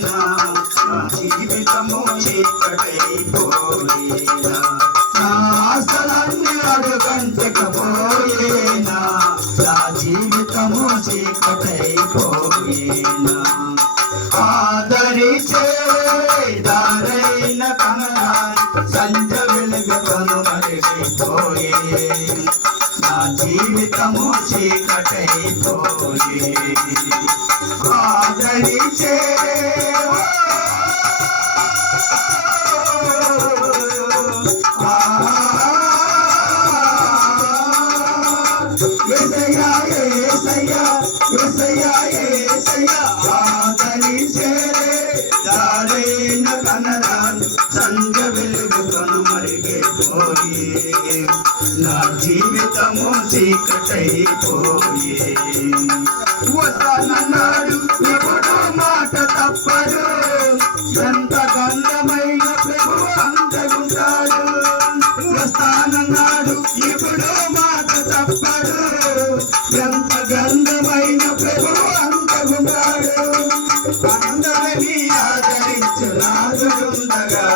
నా జీవితము చీకటైపోయేనా, నా ఆశలన్నీ అడుగంటకపోయేనా, నా జీవితము చీకటైపోయేనా. ఆదరిచే దారైన కమలాన్ని సంధ్య వెలుగు కనుమరుగైపోయే, నా జీవితము చీకటైపోయే. ఆదరిచే యేసయ్యా యేసయ్యా యేసయ్యా యేసయ్యా ఆదరిచే దారైన కనరాన్ని సంధ్య వెలుగు కనుమరుగైపోయే, నా జీవితము చీకటైపోయే. వస్తానన్నాడు ఎప్పుడో మాట తప్పడు, ఎంత గంధమైన ప్రభు అంతగుంటాడు. వస్తానన్నాడు ఎప్పుడో మాట తప్పడు, ఎంత గంధమైన ప్రభు అంతగుంటాడు. అందరినీ ఆదరించు నాదుండగా,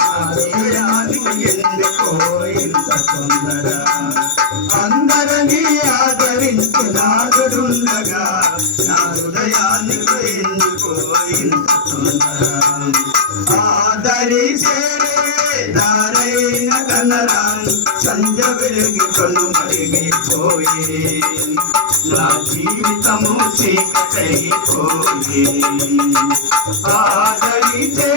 నా జీవనానికి ఎందుకో ఇంత తొందర. అందరినీ ఆదరించు నాదుండగా, నా హృదయానికి ఎందుకో ఇంత తొందర. ఆదరిచే దారైన కనరాన్ని సంధ్య వెలుగు కనుమరుగైపోయే, నా జీవితము చీకటైపోయే. ఆదరిచే